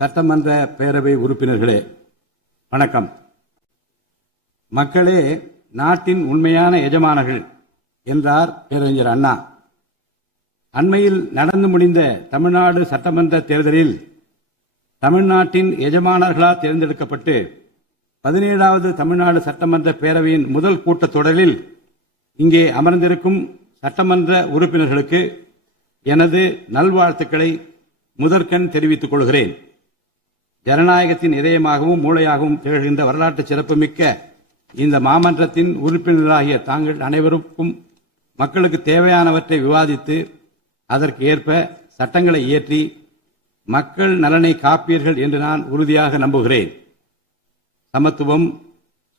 சட்டமன்ற பேரவை உறுப்பினர்களே வணக்கம். மக்களே நாட்டின் உண்மையான எஜமானர்கள் என்றார் பேரறிஞர் அண்ணா. அண்மையில் நடந்து முடிந்த தமிழ்நாடு சட்டமன்ற தேர்தலில் தமிழ்நாட்டின் எஜமானர்களால் தேர்ந்தெடுக்கப்பட்டு 17வது தமிழ்நாடு சட்டமன்ற பேரவையின் முதல் கூட்டத்தொடரில் இங்கே அமர்ந்திருக்கும் சட்டமன்ற உறுப்பினர்களுக்கு எனது நல்வாழ்த்துக்களை முதற்கண் தெரிவித்துக் கொள்கிறேன். ஜனநாயகத்தின் இதயமாகவும் மூளையாகவும் திகழ்கின்ற வரலாற்று சிறப்புமிக்க இந்த மாமன்றத்தின் உறுப்பினர்களாகிய தாங்கள் அனைவருக்கும் மக்களுக்கு தேவையானவற்றை விவாதித்து அதற்கு ஏற்ப சட்டங்களை இயற்றி மக்கள் நலனை காப்பீர்கள் என்று நான் உறுதியாக நம்புகிறேன். சமத்துவம்,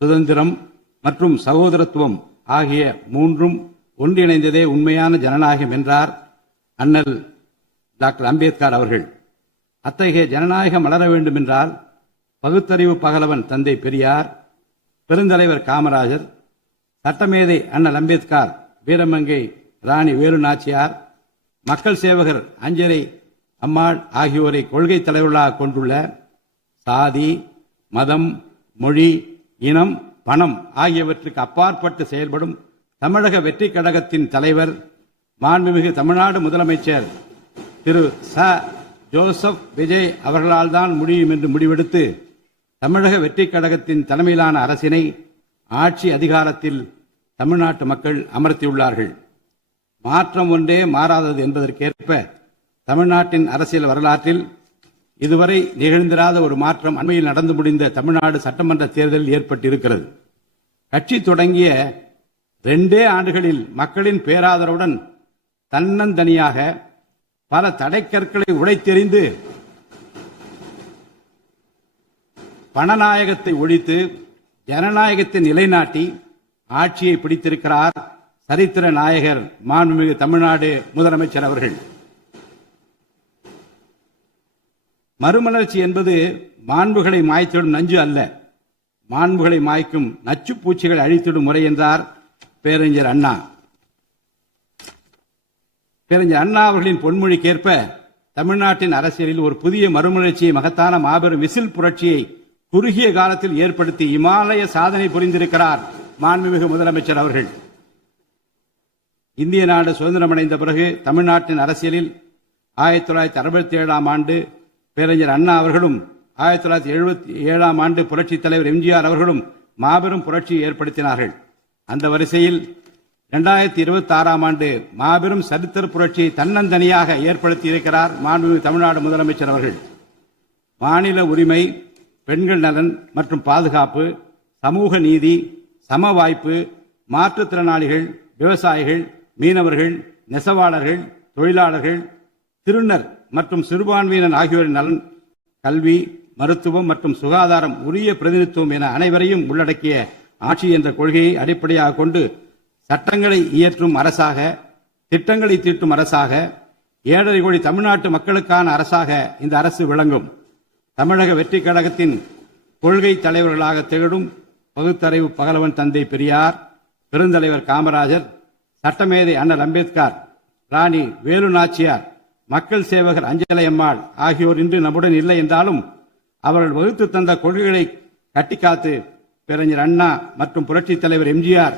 சுதந்திரம் மற்றும் சகோதரத்துவம் ஆகிய மூன்றும் ஒன்றிணைந்ததே உண்மையான ஜனநாயகம் என்றார் அண்ணல் டாக்டர் அம்பேத்கர் அவர்கள். அத்தகைய ஜனநாயகம் மலர வேண்டும் என்றால் பகுத்தறிவு பகலவன் தந்தை பெரியார், பெருந்தலைவர் காமராஜர், சட்டமேதை அண்ணல் அம்பேத்கர், வீரமங்கை ராணி வேலு நாச்சியார், மக்கள் சேவகர் அஞ்சரை அம்மாள் ஆகியோரை கொள்கை தலைவர்களாக கொண்டுள்ள சாதி, மதம், மொழி, இனம், பணம் ஆகியவற்றுக்கு அப்பாற்பட்டு செயல்படும் தமிழக வெற்றி கழகத்தின் தலைவர் மாண்புமிகு தமிழ்நாடு முதலமைச்சர் திரு ச. ஜோசப் விஜய் அவர்களால் தான் முடியும் என்று முடிவெடுத்து தமிழக வெற்றி கழகத்தின் தலைமையிலான அரசினை ஆட்சி அதிகாரத்தில் தமிழ்நாட்டு மக்கள் அமர்த்தியுள்ளார்கள். மாற்றம் ஒன்றே மாறாதது என்பதற்கேற்ப தமிழ்நாட்டின் அரசியல் வரலாற்றில் இதுவரை நிகழ்ந்திராத ஒரு மாற்றம் அண்மையில் நடந்து முடிந்த தமிழ்நாடு சட்டமன்ற தேர்தலில் ஏற்பட்டிருக்கிறது. கட்சி தொடங்கிய 2 ஆண்டுகளில் மக்களின் பேராதரவுடன் தன்னந்தனியாக பல தடைக்கற்களை உடைத்தெறிந்து பணநாயகத்தை ஒழித்து ஜனநாயகத்தை நிலைநாட்டி ஆட்சியை பிடித்திருக்கிறார் சரித்திர நாயகர் மாண்புமிகு தமிழ்நாடு முதலமைச்சர் அவர்கள். மறுமலர்ச்சி என்பது மாண்புகளை மாய்த்திடும் நஞ்சு அல்ல, மாண்புகளை மாய்க்கும் நச்சு பூச்சிகளை அழித்திடும் முறை என்றார் பேரறிஞர் அண்ணா. பேரறிஞர் அண்ணா அவர்களின் பொன்மொழிக்கேற்ப தமிழ்நாட்டின் அரசியலில் ஒரு புதிய மறுமலர்ச்சியை, மகத்தான மாபெரும் விசில் புரட்சியை குறுகிய காலத்தில் ஏற்படுத்தி இமாலய சாதனை புரிந்திருக்கிறார் மாண்புமிகு முதலமைச்சர் அவர்கள். இந்திய நாடு சுதந்திரமடைந்த பிறகு தமிழ்நாட்டின் அரசியலில் 1967ஆம் ஆண்டு பேரறிஞர் அண்ணா அவர்களும் 1977ஆம் ஆண்டு புரட்சித் தலைவர் எம்ஜிஆர் அவர்களும் மாபெரும் புரட்சியை ஏற்படுத்தினார்கள். அந்த வரிசையில் 2026ஆம் ஆண்டு மாபெரும் சரித்திர புரட்சியை தன்னந்தனியாக ஏற்படுத்தி இருக்கிறார் மாண்புமிகு தமிழ்நாடு முதலமைச்சர் அவர்கள். மாநில உரிமை, பெண்கள் நலன் மற்றும் பாதுகாப்பு, சமூக நீதி, சம வாய்ப்பு, மாற்றுத்திறனாளிகள், விவசாயிகள், மீனவர்கள், நெசவாளர்கள், தொழிலாளர்கள், திருநர் மற்றும் சிறுபான்மையினர் ஆகியோரின் நலன், கல்வி, மருத்துவம் மற்றும் சுகாதாரம், உரிய பிரதிநிதித்துவம் என அனைவரையும் உள்ளடக்கிய ஆட்சி என்ற கொள்கையை அடிப்படையாக கொண்டு சட்டங்களை இயற்றும் அரசாக, திட்டங்களை தீட்டும் அரசாக, 7.5 கோடி தமிழ்நாட்டு மக்களுக்கான அரசாக இந்த அரசு விளங்கும். தமிழக வெற்றி கழகத்தின் கொள்கை தலைவர்களாக திகழும் பகுத்தறிவு பகலவன் தந்தை பெரியார், பெருந்தலைவர் காமராஜர், சட்டமேதை அண்ணல் அம்பேத்கர், ராணி வேலு நாச்சியார், மக்கள் சேவகர் அஞ்சலை அம்மாள் ஆகியோர் இன்று நம்முடன் இல்லை என்றாலும் அவர்கள் வகுத்து தந்த கொள்கைகளை கட்டிக்காத்து பேரறிஞர் அண்ணா மற்றும் புரட்சித் தலைவர் எம்ஜிஆர்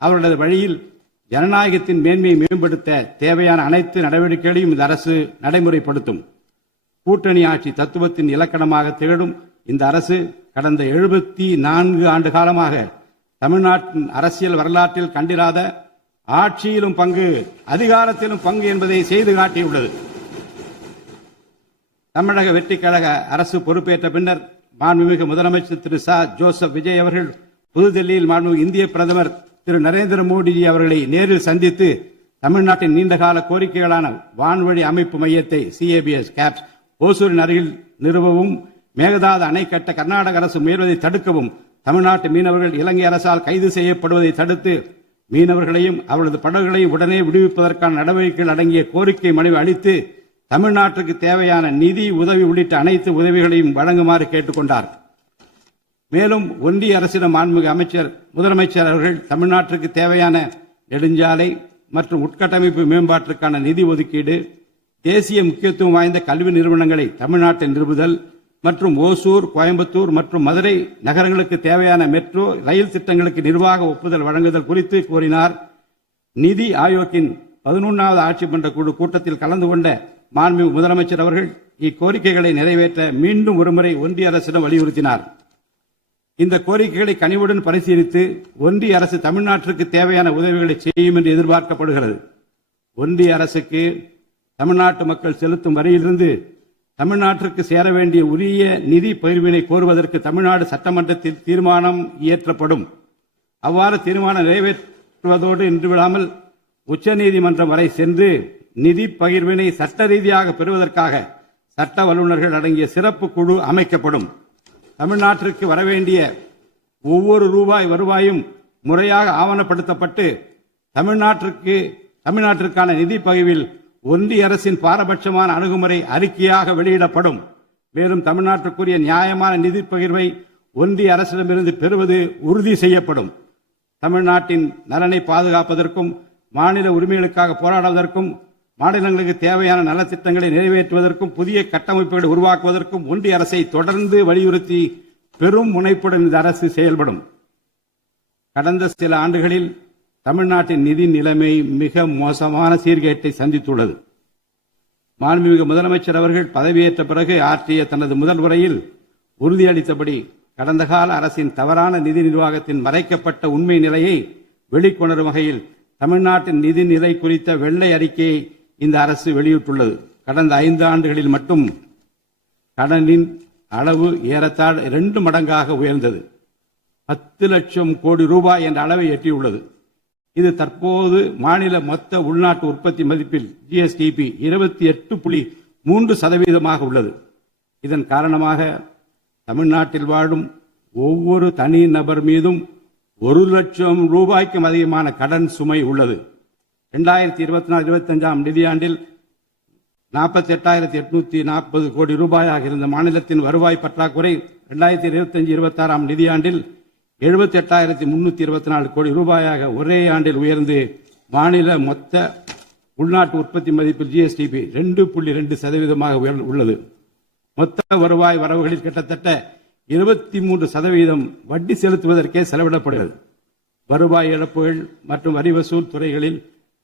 அவர்களது வழியில் ஜனநாயகத்தின் மேன்மையை மேம்படுத்த தேவையான அனைத்து நடவடிக்கைகளையும் இந்த அரசு நடைமுறைப்படுத்தும். கூட்டணி ஆட்சி தத்துவத்தின் இலக்கணமாக திகழும் இந்த அரசு கடந்த 74 ஆண்டு காலமாக தமிழ்நாட்டின் அரசியல் வரலாற்றில் கண்டிராத ஆட்சியிலும் பங்கு, அதிகாரத்திலும் பங்கு என்பதை செய்து காட்டியுள்ளது. தமிழக வெற்றி கழக அரசு பொறுப்பேற்ற பின்னர் மாண்புமிகு முதலமைச்சர் திரு ச. ஜோசப் விஜய் அவர்கள் புதுதில்லியில் மாண்புமிகு இந்திய பிரதமர் திரு நரேந்திர மோடி அவர்களை நேரில் சந்தித்து தமிழ்நாட்டின் நீண்டகால கோரிக்கைகளான வான்வழி அமைப்பு மையத்தை CABS கேப்ஸ் ஓசூரின் அருகில் நிறுவவும், மேகதாது அணை கட்ட கர்நாடக அரசு முயல்வதை தடுக்கவும், தமிழ்நாட்டு மீனவர்கள் இலங்கை அரசால் கைது செய்யப்படுவதை தடுத்து மீனவர்களையும் அவரது படகுகளையும் உடனே விடுவிப்பதற்கான நடவடிக்கைகள் அடங்கிய கோரிக்கை மனுவை அளித்து தமிழ்நாட்டுக்கு தேவையான நிதி உதவி உள்ளிட்ட அனைத்து உதவிகளையும் வழங்குமாறு கேட்டுக்கொண்டார். மேலும் ஒன்றிய அரசிடம் மாண்புமிகு முதலமைச்சர் அவர்கள் தமிழ்நாட்டிற்கு தேவையான நெடுஞ்சாலை மற்றும் உட்கட்டமைப்பு மேம்பாட்டிற்கான நிதி ஒதுக்கீடு, தேசிய முக்கியத்துவம் வாய்ந்த கல்வி நிறுவனங்களை தமிழ்நாட்டில் நிறுவுதல் மற்றும் ஓசூர், கோயம்புத்தூர் மற்றும் மதுரை நகரங்களுக்கு தேவையான மெட்ரோ ரயில் திட்டங்களுக்கு நிர்வாக ஒப்புதல் வழங்குதல் குறித்து கோரினார். நிதி ஆயோக்கின் 11வது ஆட்சி மன்ற குழு கூட்டத்தில் கலந்து கொண்ட மாண்புமிகு முதலமைச்சர் அவர்கள் இக்கோரிக்கைகளை நிறைவேற்ற மீண்டும் ஒருமுறை ஒன்றிய அரசிடம் வலியுறுத்தினார். இந்த கோரிக்கைகளை கனிவுடன் பரிசீலித்து ஒன்றிய அரசு தமிழ்நாட்டிற்கு தேவையான உதவிகளை செய்யும் என்று எதிர்பார்க்கப்படுகிறது. ஒன்றிய அரசுக்கு தமிழ்நாட்டு மக்கள் செலுத்தும் வரியிலிருந்து தமிழ்நாட்டிற்கு சேர வேண்டிய உரிய நிதி பகிர்வினை கோருவதற்கு தமிழ்நாடு சட்டமன்றத்தில் தீர்மானம் இயற்றப்படும். அவ்வாறு தீர்மானம் நிறைவேற்றுவதோடு நின்றுவிடாமல் உச்சநீதிமன்றம் வரை சென்று நிதி பகிர்வினை சட்ட ரீதியாக பெறுவதற்காக சட்ட வல்லுநர்கள் அடங்கிய சிறப்பு குழு அமைக்கப்படும். தமிழ்நாட்டிற்கு வரவேண்டிய ஒவ்வொரு ரூபாய் வருவாயும் முறையாக ஆவணப்படுத்தப்பட்டு தமிழ்நாட்டிற்கான நிதி பகிர்வில் ஒன்றிய அரசின் பாரபட்சமான அணுகுமுறை அறிக்கையாக வெளியிடப்படும். மேலும் தமிழ்நாட்டிற்குரிய நியாயமான நிதி பகிர்வை ஒன்றிய அரசிடமிருந்து பெறுவது உறுதி செய்யப்படும். தமிழ்நாட்டின் நலனை பாதுகாப்பதற்கும் மாநில உரிமைகளுக்காக போராடுவதற்கும் மாநிலங்களுக்கு தேவையான நலத்திட்டங்களை நிறைவேற்றுவதற்கும் புதிய கட்டமைப்புகளை உருவாக்குவதற்கும் ஒன்றிய அரசை தொடர்ந்து வலியுறுத்தி பெரும் முனைப்புடன் இந்த அரசு செயல்படும். கடந்த சில ஆண்டுகளில் தமிழ்நாட்டின் நிதி நிலைமை மிக மோசமான சீர்கேட்டை சந்தித்துள்ளது. மாண்புமிகு முதலமைச்சர் அவர்கள் பதவியேற்ற பிறகு ஆற்றிய தனது முதல் உரையில் உறுதியளித்தபடி கடந்த கால அரசின் தவறான நிதி நிர்வாகத்தின் மறைக்கப்பட்ட உண்மை நிலையை வெளிக்கொணரும் வகையில் தமிழ்நாட்டின் நிதி நிலை குறித்த வெள்ளை அறிக்கையை இந்த அரசு வெளியிட்டுள்ளது. கடந்த 5 ஆண்டுகளில் மட்டும் கடனின் அளவு ஏறத்தாழ 2 மடங்காக உயர்ந்தது. 10 லட்சம் கோடி ரூபாய் என்ற அளவை எட்டியுள்ளது. இது தற்போது மாநில மொத்த உள்நாட்டு உற்பத்தி மதிப்பில் ஜிஎஸ்டிபி 28.3% உள்ளது. இதன் காரணமாக தமிழ்நாட்டில் வாழும் ஒவ்வொரு தனி நபர் மீதும் 1 லட்சம் ரூபாய்க்கும் அதிகமான கடன் சுமை உள்ளது. 2024-25 நிதியாண்டில் 48,840 கோடி ரூபாயாக இருந்த மாநிலத்தின் வருவாய் பற்றாக்குறை 2025-26 நிதியாண்டில் 78,324 கோடி ரூபாயாக ஒரே ஆண்டில் உயர்ந்து மாநில மொத்த உள்நாட்டு உற்பத்தி மதிப்பில் ஜிஎஸ்டிபி 2.2% உள்ளது. மொத்த வருவாய் வரவுகளில் கிட்டத்தட்ட 23% வட்டி செலுத்துவதற்கே செலவிடப்படுகிறது. வருவாய் இழப்புகள் மற்றும் வரி வசூல் துறைகளில்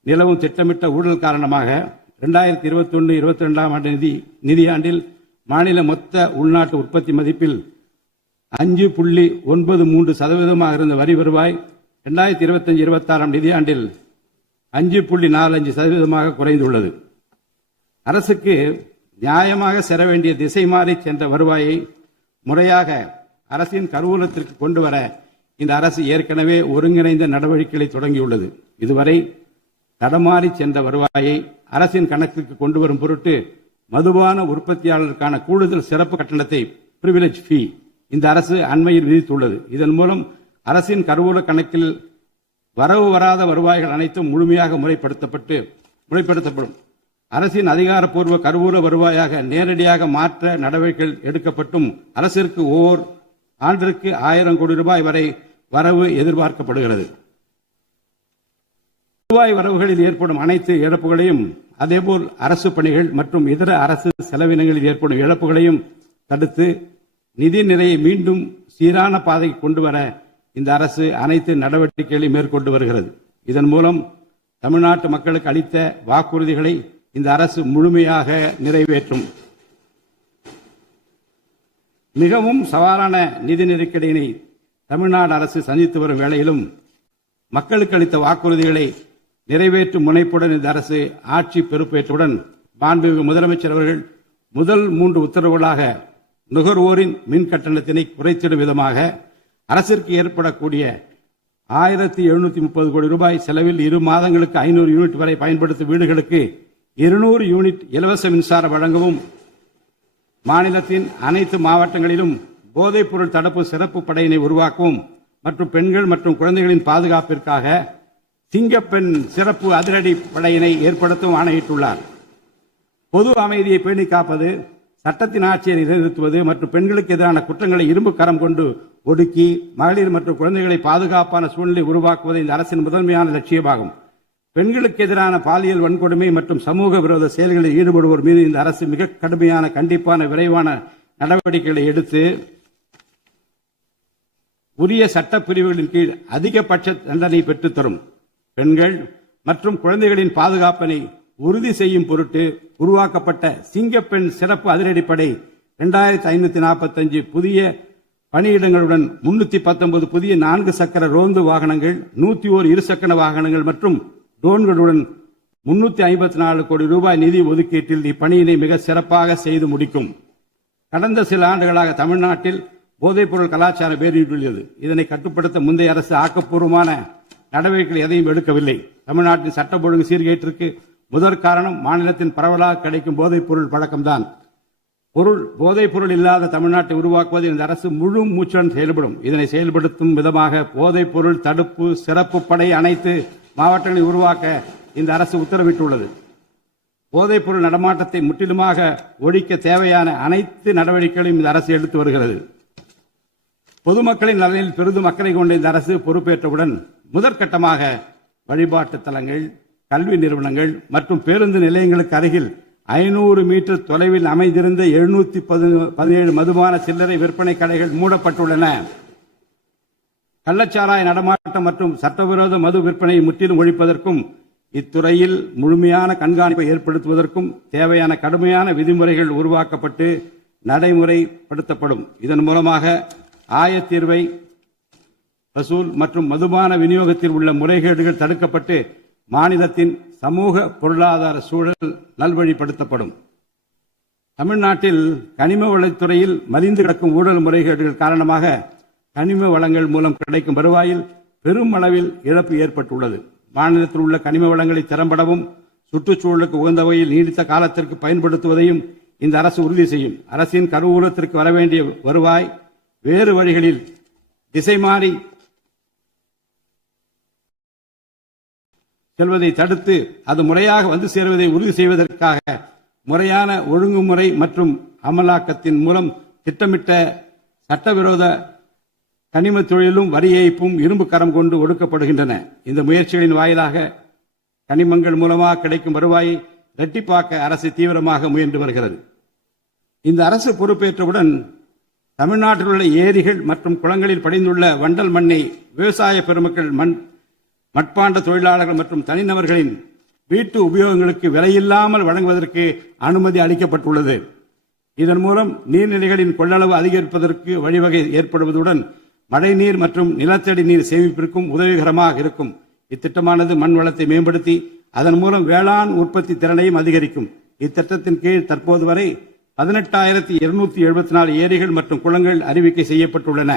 நிலவும் திட்டமிட்ட ஊழல் காரணமாக 2021-22 நிதியாண்டில் மாநில மொத்த உள்நாட்டு உற்பத்தி மதிப்பில் 5.93% இருந்த வரி வருவாய் 2025-26 நிதியாண்டில் 5.45% குறைந்துள்ளது. அரசுக்கு நியாயமாக செல்ல வேண்டிய திசை மாறி சென்ற வருவாயை முறையாக அரசின் கருவூலத்திற்கு கொண்டு வர இந்த அரசு ஏற்கனவே ஒருங்கிணைந்த நடவடிக்கைகளை தொடங்கியுள்ளது. இதுவரை தடமாறி சென்ற வருவாயை அரசின் கணக்கிற்கு கொண்டு வரும் பொருட்டு மதுபான உற்பத்தியாளருக்கான கூடுதல் சிறப்பு கட்டணத்தை பிரிவிலேஜ் ஃபீ இந்த அரசு அண்மையில் விதித்துள்ளது. இதன் மூலம் அரசின் கருவூல கணக்கில் வரவு வராத வருவாய்கள் அனைத்தும் முழுமையாக முறைப்படுத்தப்படும். அரசின் அதிகாரப்பூர்வ கருவூல வருவாயாக நேரடியாக மாற்ற நடவடிக்கைகள் எடுக்கப்பட்டும் அரசிற்கு ஓர் ஆண்டிற்கு 1000 கோடி ரூபாய் வரை வரவு எதிர்பார்க்கப்படுகிறது. வருவாய் வரவுகளில் ஏற்படும் அனைத்து இழப்புகளையும் அதேபோல் அரசு பணிகள் மற்றும் இதர அரசு செலவினங்களில் ஏற்படும் இழப்புகளையும் தடுத்து நிதி நிலையை மீண்டும் சீரான பாதைக்கு கொண்டு வர இந்த அரசு அனைத்து நடவடிக்கைகளையும் மேற்கொண்டு வருகிறது. இதன் மூலம் தமிழ்நாட்டு மக்களுக்கு அளித்த வாக்குறுதிகளை இந்த அரசு முழுமையாக நிறைவேற்றும். மிகவும் சவாலான நிதி நெருக்கடியினை தமிழ்நாடு அரசு சந்தித்து வரும் வேளையிலும் மக்களுக்கு அளித்த வாக்குறுதிகளை நிறைவேற்றும் முனைப்புடன் இந்த அரசு ஆட்சி பொறுப்பேற்றவுடன் மாண்புமிகு முதலமைச்சர் அவர்கள் முதல் 3 உத்தரவுகளாக நுகர்வோரின் மின் கட்டணத்தினை குறைத்திடும் விதமாக அரசிற்கு ஏற்படக்கூடிய 1730 கோடி ரூபாய் செலவில் 2 மாதங்களுக்கு 500 யூனிட் வரை பயன்படுத்தும் வீடுகளுக்கு 200 யூனிட் இலவச மின்சாரம் வழங்கவும், மாநிலத்தின் அனைத்து மாவட்டங்களிலும் போதைப் பொருள் தடுப்பு சிறப்பு படையினை உருவாக்கவும் மற்றும் பெண்கள் மற்றும் குழந்தைகளின் பாதுகாப்பிற்காக சிங்கப்பெண் சிறப்பு அதிரடி படையினை ஏற்படுத்தவும் ஆணையிட்டுள்ளார். பொது அமைதியை பேணி காப்பது, சட்டத்தின் ஆட்சியை நிலைநிறுத்துவது மற்றும் பெண்களுக்கு எதிரான குற்றங்களை இரும்பு கரம் கொண்டு ஒடுக்கி மகளிர் மற்றும் குழந்தைகளை பாதுகாப்பான சூழ்நிலை உருவாக்குவது இந்த அரசின் முதன்மையான லட்சியமாகும். பெண்களுக்கு எதிரான பாலியல் வன்கொடுமை மற்றும் சமூக விரோத செயல்களில் ஈடுபடுவோர் மீது இந்த அரசு மிக கடுமையான கண்டிப்பான விரைவான நடவடிக்கைகளை எடுத்து உரிய சட்ட பிரிவுகளின் கீழ் அதிகபட்ச தண்டனை பெற்றுத்தரும். பெண்கள் மற்றும் குழந்தைகளின் பாதுகாப்பினை உறுதி செய்யும் பொருட்டு உருவாக்கப்பட்ட சிங்கப்பெண் சிறப்பு அதிரடிப்படை 2545 புதிய பணியிடங்களுடன் 319 புதிய 4 சக்கர ரோந்து வாகனங்கள், 101 இருசக்கர வாகனங்கள் மற்றும் ட்ரோன்களுடன் 354 கோடி ரூபாய் நிதி ஒதுக்கீட்டில் இப்பணியினை மிக சிறப்பாக செய்து முடிக்கும். கடந்த சில ஆண்டுகளாக தமிழ்நாட்டில் போதைப்பொருள் கலாச்சாரம் வேரூன்றியுள்ளது. இதனை கட்டுப்படுத்த முந்தைய அரசு ஆக்கப்பூர்வமான நடவடிக்கைகள் எதையும் எடுக்கவில்லை. தமிழ்நாட்டின் சட்டம் ஒழுங்கு சீர்கேட்டிற்கு முதற் காரணம் மாநிலத்தின் பரவலாக கிடைக்கும் போதைப்பொருள் பழக்கம்தான். போதைப்பொருள் இல்லாத தமிழ்நாட்டை உருவாக்குவதில் இந்த அரசு முழு மூச்சுடன் செயல்படும். இதனை செயல்படுத்தும் விதமாக போதைப்பொருள் தடுப்பு சிறப்பு படை அனைத்து மாவட்டங்களில் உருவாக்க இந்த அரசு உத்தரவிட்டுள்ளது. போதைப்பொருள் நடமாட்டத்தை முற்றிலுமாக ஒழிக்க தேவையான அனைத்து நடவடிக்கைகளையும் இந்த அரசு எடுத்து வருகிறது. பொதுமக்களின் நலனில் பெரிதும் அக்கறை கொண்ட இந்த அரசு பொறுப்பேற்றவுடன் முதற்கட்டமாக வழிபாட்டு தலங்கள், கல்வி நிறுவனங்கள் மற்றும் பேருந்து நிலையங்களுக்கு அருகில் 500 மீட்டர் தொலைவில் அமைந்திருந்த 717 மதுபான சில்லறை விற்பனை கடைகள் மூடப்பட்டுள்ளன. கள்ளச்சாராய நடமாட்டம் மற்றும் சட்டவிரோத மது விற்பனையை முற்றிலும் ஒழிப்பதற்கும் இத்துறையில் முழுமையான கண்காணிப்பை ஏற்படுத்துவதற்கும் தேவையான கடுமையான விதிமுறைகள் உருவாக்கப்பட்டு நடைமுறைப்படுத்தப்படும். இதன் மூலமாக ஆயத்தீர்வை வசூல் மற்றும் மதுபான விநியோகத்தில் உள்ள முறைகேடுகள் தடுக்கப்பட்டு மாநிலத்தின் சமூக பொருளாதார சூழல் நல்வழிப்படுத்தப்படும். தமிழ்நாட்டில் கனிம வளத்துறையில் மலிந்து கிடக்கும் ஊழல் முறைகேடுகள் காரணமாக கனிம வளங்கள் மூலம் கிடைக்கும் வருவாயில் பெரும் அளவில் இழப்பு ஏற்பட்டுள்ளது. மாநிலத்தில் உள்ள கனிம வளங்களை திறம்படவும் சுற்றுச்சூழலுக்கு உகந்த வகையில் நீடித்த காலத்திற்கு பயன்படுத்துவதையும் இந்த அரசு உறுதி செய்யும். அரசின் கருவூலத்திற்கு வரவேண்டிய வருவாய் வேறு வழிகளில் திசை மாறி செல்வதை தடுத்து அது முறையாக வந்து சேருவதை உறுதி செய்வதற்காக முறையான ஒழுங்குமுறை மற்றும் அமலாக்கத்தின் மூலம் திட்டமிட்ட சட்டவிரோத கனிம தொழிலும் வரி ஏய்ப்பும் இரும்பு கரம் கொண்டு ஒடுக்கப்படுகின்றன. இந்த முயற்சிகளின் வாயிலாக கனிமங்கள் மூலமாக கிடைக்கும் வருவாயை இரட்டிப்பாக்க அரசு தீவிரமாக முயன்று வருகிறது. இந்த அரசு பொறுப்பேற்றவுடன் தமிழ்நாட்டில் உள்ள ஏரிகள் மற்றும் குளங்களில் படிந்துள்ள வண்டல் மண்ணை விவசாய பெருமக்கள், மட்பாண்ட தொழிலாளர்கள் மற்றும் தனிநபர்களின் வீட்டு உபயோகங்களுக்கு விலையில்லாமல் வழங்குவதற்கு அனுமதி அளிக்கப்பட்டுள்ளது. இதன் மூலம் நீர்நிலைகளின் கொள்ளளவு அதிகரிப்பதற்கு வழிவகை ஏற்படுவதுடன் மழைநீர் மற்றும் நிலத்தடி நீர் சேமிப்பிற்கும் உதவிகரமாக இருக்கும். இத்திட்டமானது மண் வளத்தை மேம்படுத்தி அதன் மூலம் வேளாண் உற்பத்தி திறனையும் அதிகரிக்கும். இத்திட்டத்தின் கீழ் தற்போது வரை 18,274 ஏரிகள் மற்றும் குளங்கள் அறிவிக்கை செய்யப்பட்டுள்ளன.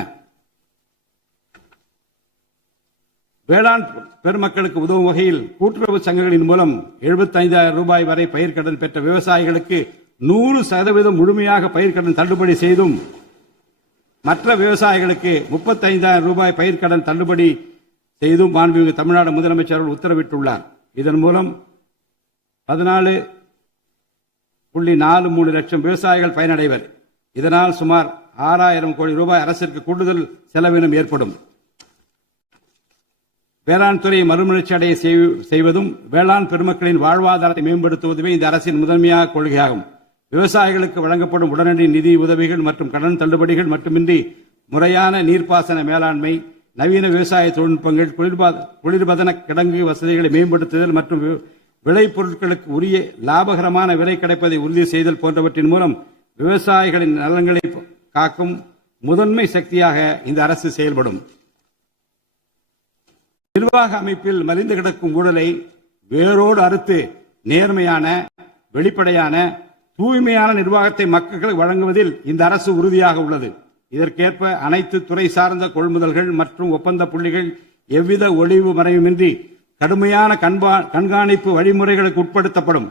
வேளாண் பெருமக்களுக்கு உதவும் வகையில் கூட்டுறவு சங்கங்களின் மூலம் 75,000 ரூபாய் வரை பயிர்க்கடன் பெற்ற விவசாயிகளுக்கு 100% முழுமையாக பயிர்க்கடன் தள்ளுபடி செய்தும் மற்ற விவசாயிகளுக்கு 35,000 ரூபாய் பயிர்க்கடன் தள்ளுபடி செய்தும் மாண்புமிகு தமிழ்நாடு முதலமைச்சர் உத்தரவிட்டுள்ளார். இதன் மூலம் 14.43 லட்சம் விவசாயிகள் பயனடைவர். இதனால் சுமார் 6,000 கோடி ரூபாய் அரசிற்கு கூடுதல் செலவினம் ஏற்படும். வேளாண் துறையை மறுமலர்ச்சி அடைய செய்வதும் வேளாண் பெருமக்களின் வாழ்வாதாரத்தை மேம்படுத்துவதுமே இந்த அரசின் முதன்மையாக கொள்கையாகும். விவசாயிகளுக்கு வழங்கப்படும் உடனடி நிதி உதவிகள் மற்றும் கடன் தள்ளுபடிகள் மட்டுமின்றி முறையான நீர்ப்பாசன மேலாண்மை, நவீன விவசாய தொழில்நுட்பங்கள், குளிர்பதன கிடங்கு வசதிகளை மேம்படுத்துதல் மற்றும் விளைபொருட்களுக்கு உரிய லாபகரமான விலை கிடைப்பதை உறுதி செய்தல் போன்றவற்றின் மூலம் விவசாயிகளின் நலன்களை காக்கும் முதன்மை சக்தியாக இந்த அரசு செயல்படும். நிர்வாக அமைப்பில் மலிந்து கிடக்கும் ஊழலை வேரோடு அறுத்து நேர்மையான, வெளிப்படையான, தூய்மையான நிர்வாகத்தை மக்களுக்கு வழங்குவதில் இந்த அரசு உறுதியாக உள்ளது. இதற்கேற்ப அனைத்து துறை சார்ந்த கொள்முதல்கள் மற்றும் ஒப்பந்த புள்ளிகள் எவ்வித ஒளிவு மறைவுமின்றி கடுமையான கண்காணிப்பு வழிமுறைகளுக்கு உட்படுத்தப்படும்.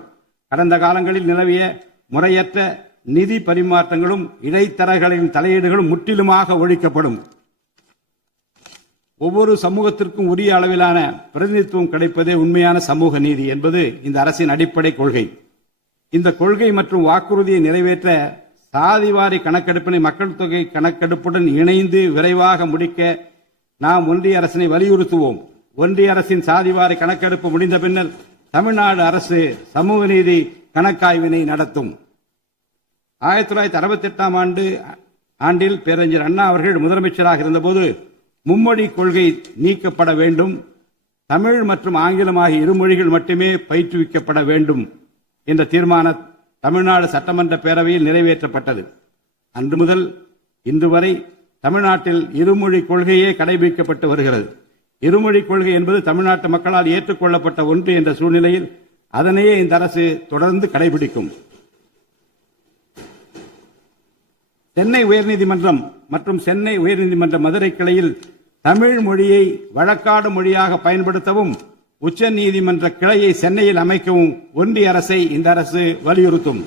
கடந்த காலங்களில் நிலவிய முறையற்ற நிதி பரிமாற்றங்களும் இடைத்தரகர்களின் தலையீடுகளும் முற்றிலுமாக ஒழிக்கப்படும். ஒவ்வொரு சமூகத்திற்கும் உரிய அளவிலான பிரதிநிதித்துவம் கிடைப்பதே உண்மையான சமூக நீதி என்பது இந்த அரசின் அடிப்படை கொள்கை. இந்த கொள்கை மற்றும் வாக்குறுதியை நிறைவேற்ற சாதிவாரி கணக்கெடுப்பினை மக்கள் தொகை கணக்கெடுப்புடன் இணைந்து விரைவாக முடிக்க நாம் ஒன்றிய அரசினை வலியுறுத்துவோம். ஒன்றிய அரசின் சாதிவாரி கணக்கெடுப்பு முடிந்த பின்னர் தமிழ்நாடு அரசு சமூக நீதி கணக்காய்வினை நடத்தும். 1968 ஆண்டில் பேரறிஞர் அண்ணா அவர்கள் முதலமைச்சராக இருந்தபோது மும்மொழி கொள்கை நீக்கப்பட வேண்டும், தமிழ் மற்றும் ஆங்கிலம் ஆகிய இருமொழிகள் மட்டுமே பயிற்றுவிக்கப்பட வேண்டும் என்ற தீர்மானம் தமிழ்நாடு சட்டமன்ற பேரவையில் நிறைவேற்றப்பட்டது. அன்று முதல் இன்று வரை தமிழ்நாட்டில் இருமொழி கொள்கையே கடைபிடிக்கப்பட்டு வருகிறது. இருமொழி கொள்கை என்பது தமிழ்நாட்டு மக்களால் ஏற்றுக்கொள்ளப்பட்ட ஒன்று என்ற சூழ்நிலையில் அதனையே இந்த அரசு தொடர்ந்து கடைபிடிக்கும். சென்னை உயர்நீதிமன்றம் மற்றும் சென்னை உயர்நீதிமன்ற மதுரை கிளையில் தமிழ் மொழியை வழக்காடு மொழியாக பயன்படுத்தவும் உச்ச நீதிமன்ற கிளையை சென்னையில் அமைக்கவும் ஒன்றிய அரசை இந்த அரசு வலியுறுத்தும்.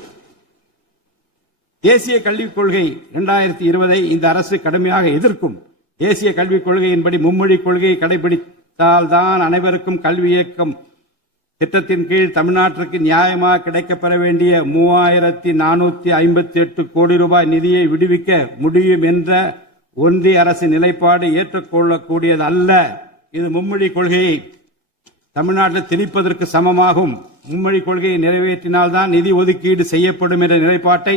தேசிய கல்விக் கொள்கை 2020 இந்த அரசு கடுமையாக எதிர்க்கும். தேசிய கல்விக் கொள்கையின்படி மும்மொழி கொள்கையை கடைபிடித்தால்தான் அனைவருக்கும் கல்வி இயக்கம் திட்டத்தின் கீழ் தமிழ்நாட்டிற்கு நியாயமாக கிடைக்கப்பெற வேண்டிய 3458 கோடி ரூபாய் நிதியை விடுவிக்க முடியும் என்ற ஒன்றிய அரசின் நிலைப்பாடு ஏற்றுக்கொள்ளக்கூடியது அல்ல. இது மும்மொழி கொள்கையை தமிழ்நாட்டில் திணிப்பதற்கு சமமாகும். மும்மொழி கொள்கையை நிறைவேற்றினால்தான் நிதி ஒதுக்கீடு செய்யப்படும் என்ற நிலைப்பாட்டை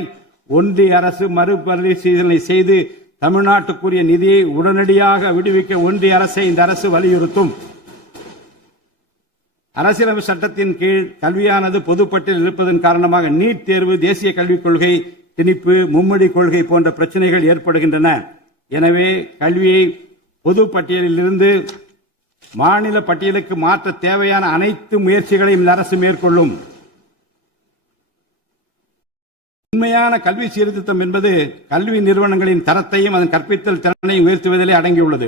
ஒன்றிய அரசு மறுபரிசீலனை செய்து தமிழ்நாட்டுக்குரிய நிதியை உடனடியாக விடுவிக்க ஒன்றிய அரசை இந்த அரசு வலியுறுத்தும். அரசியலமைப்பு சட்டத்தின் கீழ் கல்வியானது பொதுப்பட்டியலில் இருப்பதன் காரணமாக நீட் தேர்வு, தேசிய கல்விக் கொள்கை திணிப்பு, மும்மொழி கொள்கை போன்ற பிரச்சனைகள் ஏற்படுகின்றன. எனவே கல்வியை பொது பட்டியலில் இருந்து மாநில பட்டியலுக்கு மாற்ற தேவையான அனைத்து முயற்சிகளையும் இந்த அரசு மேற்கொள்ளும். உண்மையான கல்வி சீர்திருத்தம் என்பது கல்வி நிறுவனங்களின் தரத்தையும் அதன் கற்பித்தல் திறனையும் உயர்த்துவதிலே அடங்கியுள்ளது.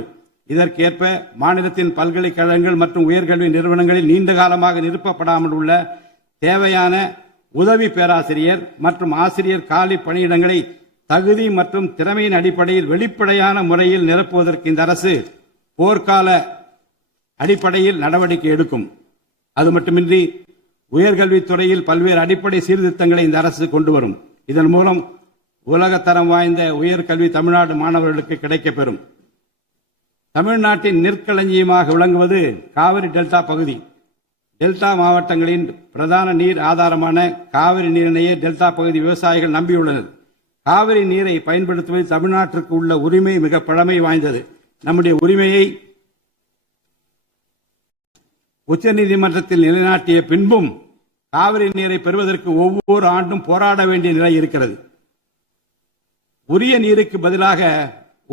இதற்கேற்ப மாநிலத்தின் பல்கலைக்கழகங்கள் மற்றும் உயர்கல்வி நிறுவனங்களில் நீண்ட காலமாக நிரப்பப்படாமல் உள்ள தேவையான உதவி பேராசிரியர் மற்றும் ஆசிரியர் காலி பணியிடங்களை தகுதி மற்றும் திறமையின் அடிப்படையில் வெளிப்படையான முறையில் நிரப்புவதற்கு இந்த அரசு போர்க்கால அடிப்படையில் நடவடிக்கை எடுக்கும். அது மட்டுமின்றி உயர்கல்வித்துறையில் பல்வேறு அடிப்படை சீர்திருத்தங்களை இந்த அரசு கொண்டு வரும். இதன் மூலம் உலகத்தரம் வாய்ந்த உயர்கல்வி தமிழ்நாடு மாணவர்களுக்கு கிடைக்கப்பெறும். தமிழ்நாட்டின் நெற்களஞ்சியமாக விளங்குவது காவிரி டெல்டா பகுதி. டெல்டா மாவட்டங்களின் பிரதான நீர் ஆதாரமான காவிரி நீரினையே டெல்டா பகுதி விவசாயிகள் நம்பியுள்ளனர். காவிரி நீரை பயன்படுத்துவதில் தமிழ்நாட்டிற்கு உள்ள உரிமை மிக பழமை வாய்ந்தது. நம்முடைய உரிமையை உச்சநீதிமன்றத்தில் நிலைநாட்டிய பின்பும் காவிரி நீரை பெறுவதற்கு ஒவ்வொரு ஆண்டும் போராட வேண்டிய நிலை இருக்கிறது. உரிய நீருக்கு பதிலாக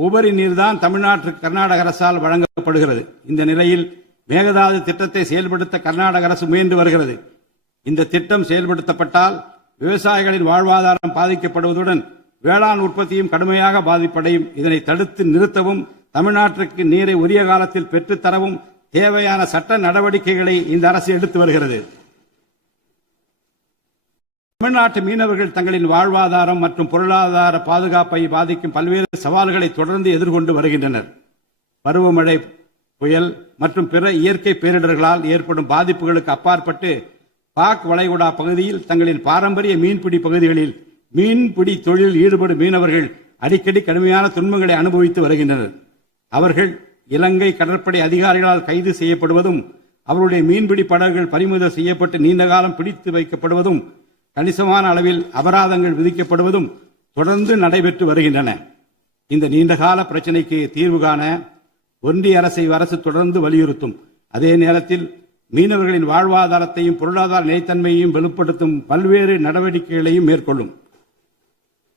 உபரி நீர்தான் தமிழ்நாட்டிற்கு கர்நாடக அரசால் வழங்கப்படுகிறது. இந்த நிலையில் மேகதாது திட்டத்தை செயல்படுத்த கர்நாடக அரசு முயன்று வருகிறது. இந்த திட்டம் செயல்படுத்தப்பட்டால் விவசாயிகளின் வாழ்வாதாரம் பாதிக்கப்படுவதுடன் வேளாண் உற்பத்தியும் கடுமையாக பாதிப்படையும். இதனை தடுத்து நிறுத்தவும் தமிழ்நாட்டிற்கு நீரை உரிய காலத்தில் பெற்றுத்தரவும் தேவையான சட்ட நடவடிக்கைகளை இந்த அரசு எடுத்து வருகிறது. தமிழ்நாட்டு மீனவர்கள் தங்களின் வாழ்வாதாரம் மற்றும் பொருளாதார பாதுகாப்பை பாதிக்கும் பல்வேறு சவால்களை தொடர்ந்து எதிர்கொண்டு வருகின்றனர். பருவமழை, புயல் மற்றும் பிற இயற்கை பேரிடர்களால் ஏற்படும் பாதிப்புகளுக்கு அப்பாற்பட்டு பாக் வளைகுடா பகுதியில் தங்களின் பாரம்பரிய மீன்பிடி பகுதிகளில் மீன்பிடி தொழிலில் ஈடுபடும் மீனவர்கள் அடிக்கடி கடுமையான துன்பங்களை அனுபவித்து வருகின்றனர். அவர்கள் இலங்கை கடற்படை அதிகாரிகளால் கைது செய்யப்படுவதும் அவருடைய மீன்பிடி படகுகள் பறிமுதல் செய்யப்பட்டு நீண்ட காலம் பிடித்து வைக்கப்படுவதும் கணிசமான அளவில் அபராதங்கள் விதிக்கப்படுவதும் தொடர்ந்து நடைபெற்று வருகின்றன. இந்த நீண்டகால பிரச்சினைக்கு தீர்வு காண ஒன்றிய அரசு தொடர்ந்து வலியுறுத்தும். அதே நேரத்தில் மீனவர்களின் வாழ்வாதாரத்தையும் பொருளாதார நிலைத்தன்மையையும் வலுப்படுத்தும் பல்வேறு நடவடிக்கைகளையும் மேற்கொள்ளும்.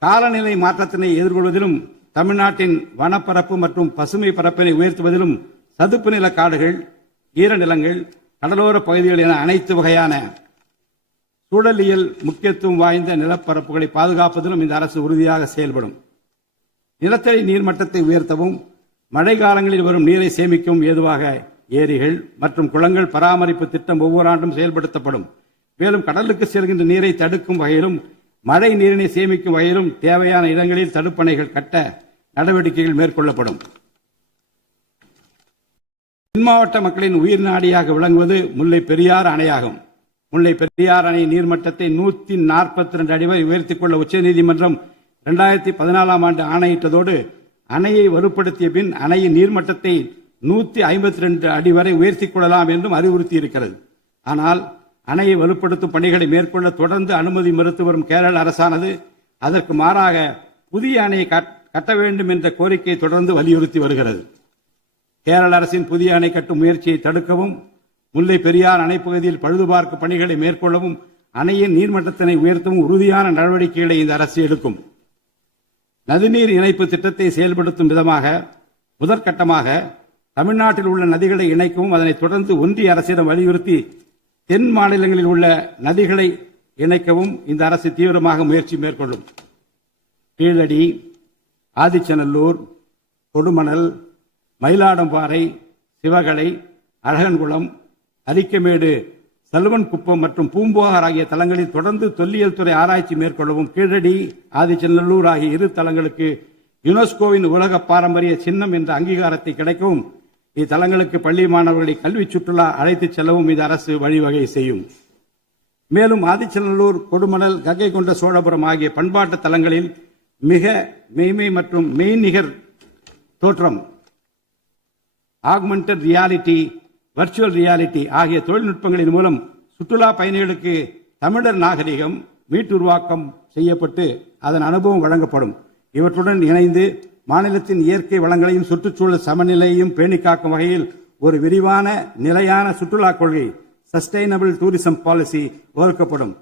காலநிலை மாற்றத்தினை எதிர்கொள்வதிலும் தமிழ்நாட்டின் வனப்பரப்பு மற்றும் பசுமை பரப்பினை உயர்த்துவதிலும் சதுப்பு நில காடுகள், ஈரநிலங்கள், கடலோர பகுதிகள் என அனைத்து வகையான சூழலியல் முக்கியத்துவம் வாய்ந்த நிலப்பரப்புகளை பாதுகாப்பதிலும் இந்த அரசு உறுதியாக செயல்படும். நிலத்தடி நீர்மட்டத்தை உயர்த்தவும் மழை காலங்களில் வரும் நீரை சேமிக்கவும் ஏதுவாக ஏரிகள் மற்றும் குளங்கள் பராமரிப்பு திட்டம் ஒவ்வொரு ஆண்டும் செயல்படுத்தப்படும். மேலும் கடலுக்கு செல்கின்ற நீரை தடுக்கும் வகையிலும் மழை நீரினை சேமிக்கும் வகையிலும் தேவையான இடங்களில் தடுப்பணைகள் கட்ட நடவடிக்கைகள் மேற்கொள்ளப்படும். தென் மாவட்ட மக்களின் உயிர் நாடியாக விளங்குவது முல்லை பெரியாறு அணையாகும். முல்லை பெரியாறு அணை நீர்மட்டத்தை 142 அடி வரை உயர்த்திக் கொள்ள உச்சநீதிமன்றம் 2014 ஆண்டு ஆணையிட்டதோடு அணையை வலுப்படுத்திய பின் அணையின் நீர்மட்டத்தை 152 அடி வரை உயர்த்திக் கொள்ளலாம் என்றும் அறிவுறுத்தி இருக்கிறது. ஆனால் அணையை வலுப்படுத்தும் பணிகளை மேற்கொள்ள தொடர்ந்து அனுமதி மறுத்து வரும் கேரள அரசானது அதற்கு மாறாக புதிய அணையை கட்ட வேண்டும் என்ற கோரிக்கையை தொடர்ந்து வலியுறுத்தி வருகிறது. கேரள அரசின் புதிய அணை கட்டும் முயற்சியை தடுக்கவும், முல்லை பெரியார் அணைப்பகுதியில் பழுதுபார்க்கும் பணிகளை மேற்கொள்ளவும், அணையின் நீர்மட்டத்தினை உயர்த்தவும் உறுதியான நடவடிக்கைகளை இந்த அரசு எடுக்கும். நதிநீர் இணைப்பு திட்டத்தை செயல்படுத்தும் விதமாக முதற்கட்டமாக தமிழ்நாட்டில் உள்ள நதிகளை இணைக்கவும், அதனைத் தொடர்ந்து ஒன்றிய அரசிடம் வலியுறுத்தி தென் மாநிலங்களில் உள்ள நதிகளை இணைக்கவும் இந்த அரசு தீவிரமாக முயற்சி மேற்கொள்ளும். கீழடி, ஆதிச்சநல்லூர், கொடுமணல், மயிலாடம்பாறை, சிவகலை, அழகன்குளம், அரிக்கமேடு, சல்வன்குப்பம் மற்றும் பூம்புகார் ஆகிய தலங்களில் தொடர்ந்து தொல்லியல் துறை ஆராய்ச்சி மேற்கொள்ளவும், கீழடி, ஆதிச்சநல்லூர் ஆகிய இரு தலங்களுக்கு யுனெஸ்கோவின் உலக பாரம்பரிய சின்னம் என்ற அங்கீகாரத்தை கிடைக்கவும், இத்தலங்களுக்கு பள்ளி மாணவர்களை கல்வி சுற்றுலா அழைத்துச் செல்லவும் இந்த அரசு வழிவகை செய்யும். மேலும் ஆதிச்சநல்லூர், கொடுமணல், கங்கை கொண்ட சோழபுரம் ஆகிய பண்பாட்டு தலங்களில் மிக மெய்மை மற்றும் மெய்நிகர் தோற்றம், ஆக்மெண்டட் ரியாலிட்டி, வர்ச்சுவல் ரியாலிட்டி ஆகிய தொழில்நுட்பங்களின் மூலம் சுற்றுலா பயணிகளுக்கு தமிழர் நாகரிகம் மீட்டுருவாக்கம் செய்யப்பட்டு அதன் அனுபவம் வழங்கப்படும். இவற்றுடன் இணைந்து மாநிலத்தின் இயற்கை வளங்களையும் சுற்றுச்சூழல் சமநிலையையும் பேணிக்காக்கும் வகையில் ஒரு விரிவான நிலையான சுற்றுலா கொள்கை, சஸ்டைனபிள் டூரிசம் பாலிசி வகுக்கப்படும்.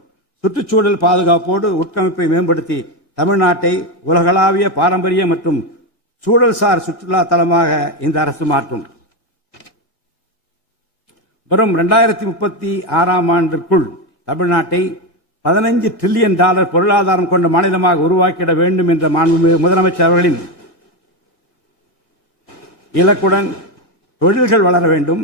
சுற்றுச்சூழல் பாதுகாப்போடு உட்கமைப்பை மேம்படுத்தி தமிழ்நாட்டை உலகளாவிய பாரம்பரிய மற்றும் சூழல்சார் சுற்றுலா தலமாக இந்த அரசு மாற்றும். வரும் 2036 ஆண்டிற்குள் தமிழ்நாட்டை $15 டிரில்லியன் பொருளாதாரம் கொண்ட மாநிலமாக உருவாக்கிட வேண்டும் என்ற முதலமைச்சர் அவர்களின் இலக்குடன் தொழில்கள் வளர வேண்டும்,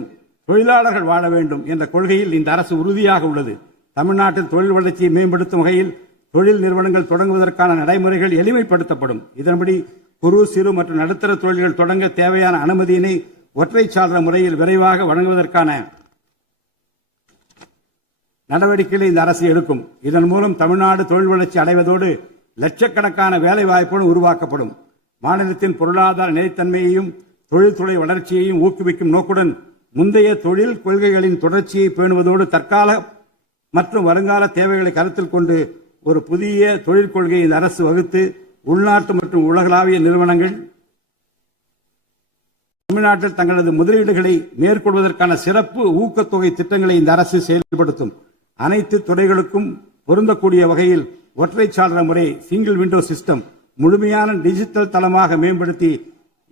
தொழிலாளர்கள் வாழ வேண்டும் என்ற கொள்கையில் இந்த அரசு உறுதியாக உள்ளது. தமிழ்நாட்டில் தொழில் வளர்ச்சியை மேம்படுத்தும் வகையில் தொழில் நிறுவனங்கள் தொடங்குவதற்கான நடைமுறைகள் எளிமைப்படுத்தப்படும். இதன்படி குறு, சிறு மற்றும் நடுத்தர தொழில்கள் தொடங்க தேவையான அனுமதியினை ஒற்றை சாளர முறையில் விரைவாக வழங்குவதற்கான நடவடிக்கைகளை இந்த அரசு எடுக்கும். இதன் மூலம் தமிழ்நாடு தொழில் வளர்ச்சி அடைவதோடு லட்சக்கணக்கான வேலை வாய்ப்புகள் உருவாக்கப்படும். மாநிலத்தின் பொருளாதார நிலைத்தன்மையையும் தொழில்துறை வளர்ச்சியையும் ஊக்குவிக்கும் நோக்குடன் முந்தைய தொழில் கொள்கைகளின் தொடர்ச்சியை பேணுவதோடு தற்கால மற்றும் வருங்கால தேவைகளை கருத்தில் கொண்டு ஒரு புதிய தொழில் கொள்கையை இந்த அரசு வகுத்து உள்நாட்டு மற்றும் உலகளாவிய நிறுவனங்கள் தமிழ்நாட்டில் தங்களது முதலீடுகளை மேற்கொள்வதற்கான சிறப்பு ஊக்கத்தொகை திட்டங்களை இந்த அரசு செயல்படுத்தும். அனைத்து துறைகளுக்கும் பொருந்தக்கூடிய வகையில் ஒற்றை சாளர முறை, சிங்கிள் விண்டோ சிஸ்டம் முழுமையான டிஜிட்டல் தளமாக மேம்படுத்தி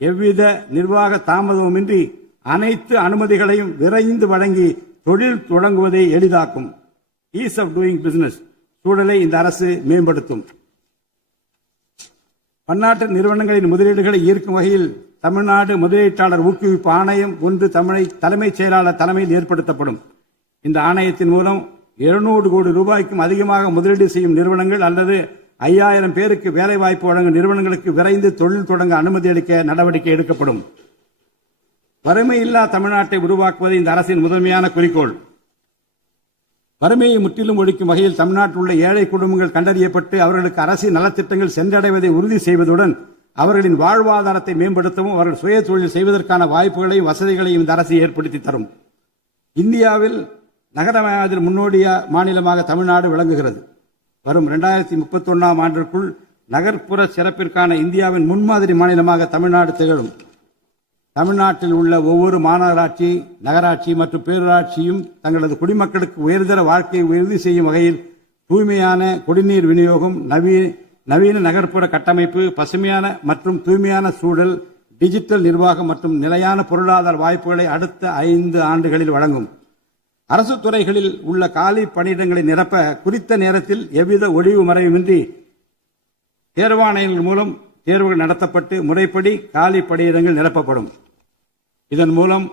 எவ்வித நிர்வாக தாமதமுமின்றி அனைத்து அனுமதிகளையும் விரைந்து வழங்கி தொழில் தொடங்குவதை எளிதாக்கும். ஈஸ் ஆஃப் டூயிங் பிசினஸ் சூழலை இந்த அரசு மேம்படுத்தும். பன்னாட்டு நிறுவனங்களின் முதலீடுகளை ஈர்க்கும் வகையில் தமிழ்நாடு முதலீட்டாளர் ஊக்குவிப்பு ஆணையம் ஒன்று தலைமைச் செயலாளர் தலைமையில் ஏற்படுத்தப்படும். இந்த ஆணையத்தின் மூலம் 200 கோடி ரூபாய்க்கும் அதிகமாக முதலீடு செய்யும் நிறுவனங்கள் அல்லது 5000 பேருக்கு வேலைவாய்ப்பு வழங்கும் நிறுவனங்களுக்கு விரைந்து தொழில் தொடங்க அனுமதி அளிக்க நடவடிக்கை எடுக்கப்படும். வறுமையில்லா தமிழ்நாட்டை உருவாக்குவது இந்த அரசின் முதன்மையான குறிக்கோள். வறுமையை முற்றிலும் ஒழிக்கும் வகையில் தமிழ்நாட்டில் உள்ள ஏழை குடும்பங்கள் கண்டறியப்பட்டு அவர்களுக்கு அரசின் நலத்திட்டங்கள் சென்றடைவதை உறுதி செய்வதுடன் அவர்களின் வாழ்வாதாரத்தை மேம்படுத்தவும் அவர்கள் சுய தொழில் செய்வதற்கான வாய்ப்புகளையும் வசதிகளையும் இந்த அரசு ஏற்படுத்தி தரும். இந்தியாவில் நகரமயமாதல் முன்னோடிய மாநிலமாக தமிழ்நாடு விளங்குகிறது. வரும் 2031 ஆண்டிற்குள் நகர்ப்புற சிறப்பிற்கான இந்தியாவின் முன்மாதிரி மாநிலமாக தமிழ்நாடு திகழும். தமிழ்நாட்டில் உள்ள ஒவ்வொரு மாநகராட்சி, நகராட்சி மற்றும் பேரூராட்சியும் தங்களது குடிமக்களுக்கு உயர்தர வாழ்க்கையை உறுதி செய்யும் வகையில் தூய்மையான குடிநீர் விநியோகம், நவீன நகர்ப்புற கட்டமைப்பு, பசுமையான மற்றும் தூய்மையான சூழல், டிஜிட்டல் நிர்வாகம் மற்றும் நிலையான பொருளாதார வாய்ப்புகளை அடுத்த 5 ஆண்டுகளில் வழங்கும். அரசு துறைகளில் உள்ள காலி பணியிடங்களை நிரப்ப குறித்த நேரத்தில் எவ்வித ஒளிவு மறைவுமின்றி தேர்வாணையங்கள் மூலம் தேர்வுகள் நடத்தப்பட்டு முறைப்படி காலி பணியிடங்கள் நிரப்பப்படும். இதன் மூலம்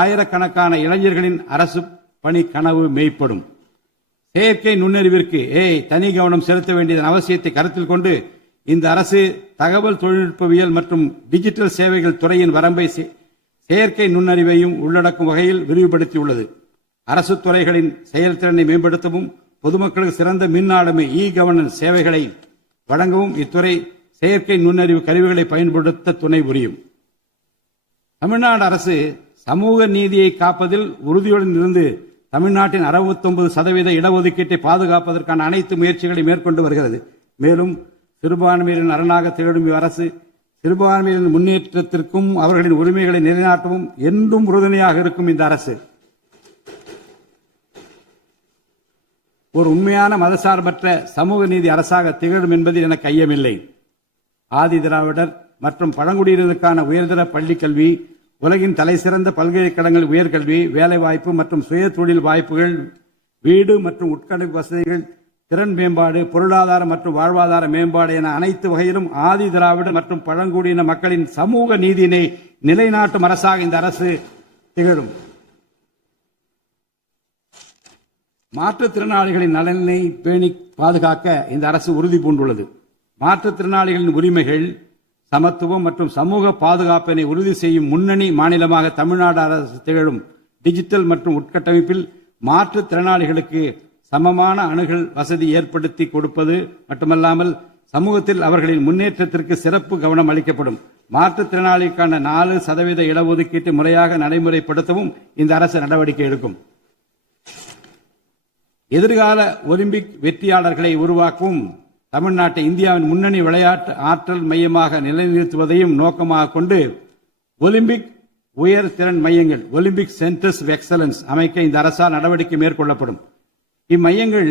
ஆயிரக்கணக்கான இளைஞர்களின் அரசு பணி கனவு மெய்ப்படும். செயற்கை நுண்ணறிவிற்கு தனி கவனம் செலுத்த வேண்டியதன் அவசியத்தை கருத்தில் கொண்டு இந்த அரசு தகவல் தொழில்நுட்பவியல் மற்றும் டிஜிட்டல் சேவைகள் துறையின் வரம்பை செயற்கை நுண்ணறிவையும் உள்ளடக்கும் வகையில் விரிவுபடுத்தியுள்ளது. அரசு துறைகளின் செயல்திறனை மேம்படுத்தவும் பொதுமக்களுக்கு சிறந்த மின் ஆளுமை கவர்னன்ஸ் சேவைகளை வழங்கவும் இத்துறை செயற்கை நுண்ணறிவு கருவிகளை பயன்படுத்த துணை புரியும். தமிழ்நாடு அரசு சமூக நீதியை காப்பதில் உறுதியுடன் இருந்து தமிழ்நாட்டின் 69% இடஒதுக்கீட்டை பாதுகாப்பதற்கான அனைத்து முயற்சிகளை மேற்கொண்டு வருகிறது. மேலும் சிறுபான்மையினரின் அரணாக திகழும் அரசு சிறுபான்மையினரின் முன்னேற்றத்திற்கும் அவர்களின் உரிமைகளை நிலைநாட்டவும் என்றும் உறுதுணையாக இருக்கும். இந்த அரசு ஒரு உண்மையான மதசார்பற்ற சமூக நீதி அரசாக திகழும் என்பதில் எனக்கு ஐயமில்லை. ஆதி திராவிடர் மற்றும் பழங்குடியினருக்கான உயர்தர பள்ளி கல்வி, உலகின் தலைசிறந்த பல்கலைக்கழகங்கள், உயர்கல்வி, வேலைவாய்ப்பு மற்றும் சுய தொழில் வாய்ப்புகள், வீடு மற்றும் உட்கட்டமைப்பு வசதிகள், திறன் மேம்பாடு, பொருளாதார மற்றும் வாழ்வாதார மேம்பாடு என அனைத்து வகையிலும் ஆதி திராவிடர் மற்றும் பழங்குடியின மக்களின் சமூக நீதியினை நிலைநாட்டும் அரசாக இந்த அரசு திகழும். மாற்றுத்திறனாளிகளின் நலனை பேணி பாதுகாக்க இந்த அரசு உறுதி பூண்டுள்ளது. மாற்றுத்திறனாளிகளின் உரிமைகள், சமத்துவம் மற்றும் சமூக பாதுகாப்பினை உறுதி செய்யும் முன்னணி மாநிலமாக தமிழ்நாடு அரசு திகழும். டிஜிட்டல் மற்றும் உட்கட்டமைப்பில் மாற்றுத்திறனாளிகளுக்கு சமமான அணுகல் வசதி ஏற்படுத்தி கொடுப்பது மட்டுமல்லாமல் சமூகத்தில் அவர்களின் முன்னேற்றத்திற்கு சிறப்பு கவனம் அளிக்கப்படும். மாற்றுத்திறனாளிக்கான 4% இடஒதுக்கீட்டை முறையாக நடைமுறைப்படுத்தவும் இந்த அரசு நடவடிக்கை எடுக்கும். எதிர்கால ஒலிம்பிக் வெற்றியாளர்களை உருவாக்கவும் தமிழ்நாட்டை இந்தியாவின் முன்னணி விளையாட்டு ஆற்றல் மையமாக நிலைநிறுத்துவதையும் நோக்கமாக கொண்டு ஒலிம்பிக் உயர் திறன் மையங்கள், ஒலிம்பிக் சென்டர்ஸ் ஆஃப் எக்ஸலன்ஸ் அமைக்க இந்த அரசால் நடவடிக்கை மேற்கொள்ளப்படும். இம்மையங்கள்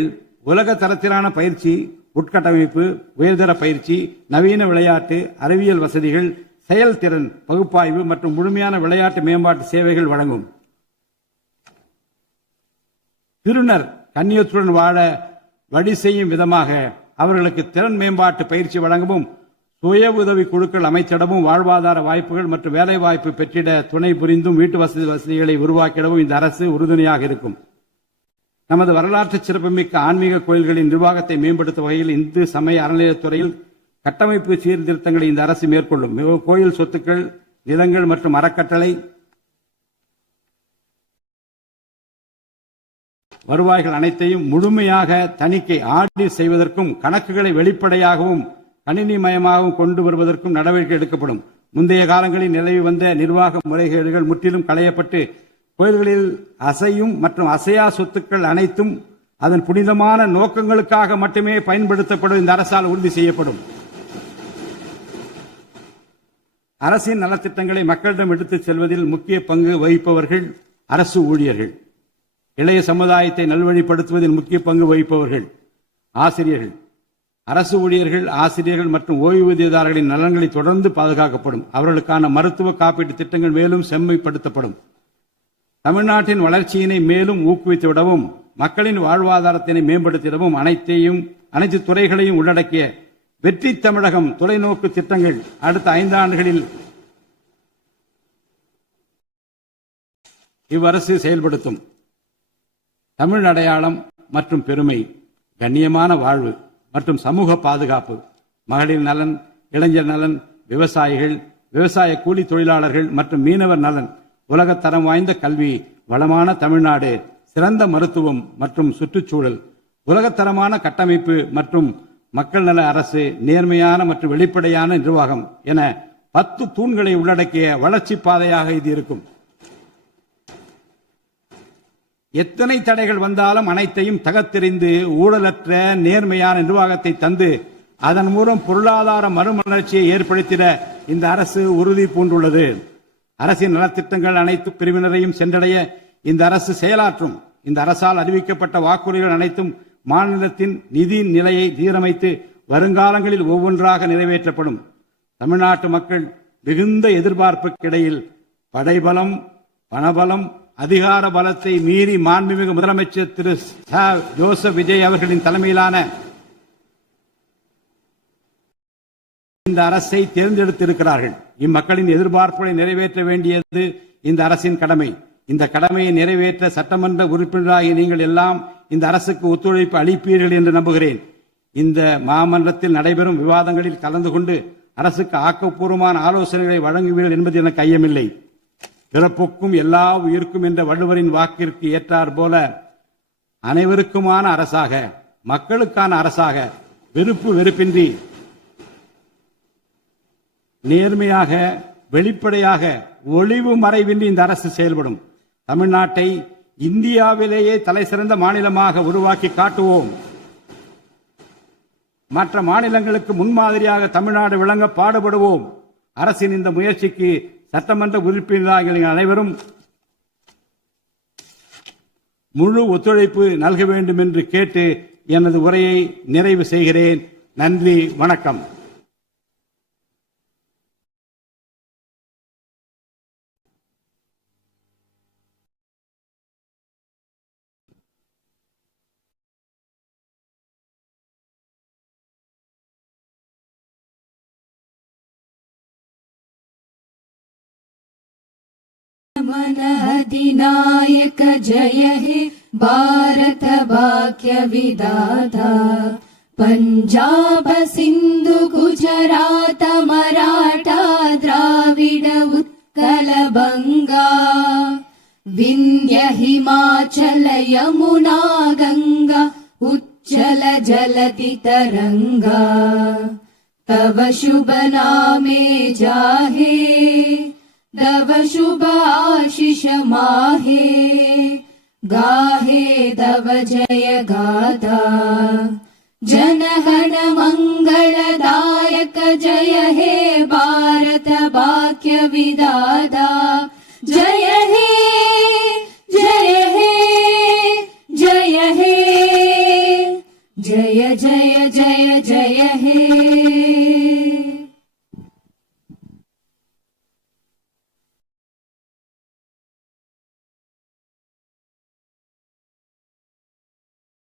உலக தரத்திலான பயிற்சி, உட்கட்டமைப்பு, உயர்தர பயிற்சி, நவீன விளையாட்டு, அறிவியல் வசதிகள், செயல்திறன் பகுப்பாய்வு மற்றும் முழுமையான விளையாட்டு மேம்பாட்டு சேவைகள் வழங்கும். திருநர் கண்ணியத்துடன் வாழ வழி செய்யும் விதமாக அவர்களுக்கு திறன் மேம்பாட்டு பயிற்சி வழங்கவும், சுய உதவி குழுக்கள் அமைத்திடவும், வாழ்வாதார வாய்ப்புகள் மற்றும் வேலை வாய்ப்பு பெற்றிட துணை புரிந்தும் வீட்டு வசதிகளை உருவாக்கிடவும் இந்த அரசு உறுதுணையாக இருக்கும். நமது வரலாற்று சிறப்புமிக்க ஆன்மீக கோயில்களின் நிர்வாகத்தை மேம்படுத்தும் வகையில் இந்து சமய அறநிலையத்துறையில் கட்டமைப்பு சீர்திருத்தங்களை இந்த அரசு மேற்கொள்ளும். கோயில் சொத்துக்கள், நிலங்கள் மற்றும் அறக்கட்டளை வருவாய்கள் அனைத்தையும் முழுமையாக தணிக்கை ஆடிட் செய்வதற்கும், கணக்குகளை வெளிப்படையாகவும் கணினிமயமாகவும் கொண்டு வருவதற்கும் நடவடிக்கை எடுக்கப்படும். முந்தைய காலங்களில் நிலவி வந்த நிர்வாக முறைகேடுகள் முற்றிலும் களையப்பட்டு கோயில்களில் அசையும் மற்றும் அசையா சொத்துக்கள் அனைத்தும் அதன் புனிதமான நோக்கங்களுக்காக மட்டுமே பயன்படுத்தப்படும் இந்த அரசால் உறுதி செய்யப்படும். அரசின் நலத்திட்டங்களை மக்களிடம் எடுத்துச் செல்வதில் முக்கிய பங்கு வகிப்பவர்கள் அரசு ஊழியர்கள். இளைய சமுதாயத்தை நல்வழிப்படுத்துவதில் முக்கிய பங்கு வகிப்பவர்கள் ஆசிரியர்கள். அரசு ஊழியர்கள், ஆசிரியர்கள் மற்றும் ஓய்வூதியதாரர்களின் நலன்களை தொடர்ந்து பாதுகாக்கப்படும். அவர்களுக்கான மருத்துவ காப்பீட்டு திட்டங்கள் மேலும் செம்மைப்படுத்தப்படும். தமிழ்நாட்டின் வளர்ச்சியினை மேலும் ஊக்குவித்துவிடவும், மக்களின் வாழ்வாதாரத்தினை மேம்படுத்திடவும் அனைத்து துறைகளையும் உள்ளடக்கிய வெற்றி தமிழகம் தொலைநோக்கு திட்டங்கள் அடுத்த 5 ஆண்டுகளில் இவ்வரசு செயல்படுத்தும். தமிழ் அடையாளம் மற்றும் பெருமை, கண்ணியமான வாழ்வு மற்றும் சமூக பாதுகாப்பு, மகளிர் நலன், இளைஞர் நலன், விவசாயிகள், விவசாய கூலி தொழிலாளர்கள் மற்றும் மீனவர் நலன், உலகத்தரம் வாய்ந்த கல்வி, வளமான தமிழ்நாடு, சிறந்த மருத்துவம் மற்றும் சுற்றுச்சூழல், உலகத்தரமான கட்டமைப்பு மற்றும் மக்கள் நல அரசு, நேர்மையான மற்றும் வெளிப்படையான நிர்வாகம் என 10 தூண்களை உள்ளடக்கிய வளர்ச்சி பாதையாக இது இருக்கும். எத்தனை தடைகள் வந்தாலும் அனைத்தையும் தகர்த்தெறிந்து ஊழலற்ற நேர்மையான நிர்வாகத்தை தந்து அதன் மூலம் பொருளாதார மறுமலர்ச்சியை ஏற்படுத்திட இந்த அரசு உறுதி பூண்டுள்ளது. அரசின் நலத்திட்டங்கள் அனைத்து பிரிவினரையும் சென்றடைய இந்த அரசு செயலாற்றும். இந்த அரசால் அறிவிக்கப்பட்ட வாக்குறுதிகள் அனைத்தும் மாநிலத்தின் நிதி நிலையை சீரமைத்து வருங்காலங்களில் ஒவ்வொன்றாக நிறைவேற்றப்படும். தமிழ்நாட்டு மக்கள் மிகுந்த எதிர்பார்ப்புக்கிடையில் படைபலம், பணபலம், அதிகார பலத்தை மீறி மாண்புமிகு முதலமைச்சர் திரு ஜோசப் விஜய் அவர்களின் தலைமையிலான இந்த அரசை தேர்ந்தெடுத்திருக்கிறார்கள். இம்மக்களின் எதிர்பார்ப்புகளை நிறைவேற்ற வேண்டியது இந்த அரசின் கடமை. இந்த கடமையை நிறைவேற்ற சட்டமன்ற உறுப்பினராகிய நீங்கள் எல்லாம் இந்த அரசுக்கு ஒத்துழைப்பு அளிப்பீர்கள் என்று நம்புகிறேன். இந்த மாமன்றத்தில் நடைபெறும் விவாதங்களில் கலந்து கொண்டு அரசுக்கு ஆக்கப்பூர்வமான ஆலோசனைகளை வழங்குவீர்கள் என்பது எனக்கு ஐயமில்லை. பிறப்புக்கும் எல்லா உயிருக்கும் என்ற வள்ளுவரின் வாக்கிற்கு ஏற்றார் போல அனைவருக்குமான அரசாக, மக்களுக்கான அரசாக, வெறுப்பின்றி நேர்மையாக வெளிப்படையாக ஒளிவு மறைவின்றி இந்த அரசு செயல்படும். தமிழ்நாட்டை இந்தியாவிலேயே தலைசிறந்த மாநிலமாக உருவாக்கி காட்டுவோம். மற்ற மாநிலங்களுக்கு முன்மாதிரியாக தமிழ்நாடு விளங்க பாடுபடுவோம். அரசின் இந்த முயற்சிக்கு சட்டமன்ற உறுப்பினர்கள் அனைவரும் முழு ஒத்துழைப்பு நல்க வேண்டும் என்று கேட்டு எனது உரையை நிறைவு செய்கிறேன். நன்றி, வணக்கம். अधिनायक जय हे भारत भाग्य विधाता पंजाब सिंधु गुजरात मराठा द्राविड उत्कल बंगा विंध्य हिमाचल यमुना गंगा उच्चल जलति तरंगा तव शुभ नामे जाहे तव शुभ आशीष माहे गाहे तव जय गाथा जनगण मंगलदायक जय हे भारत भाग्य विधाता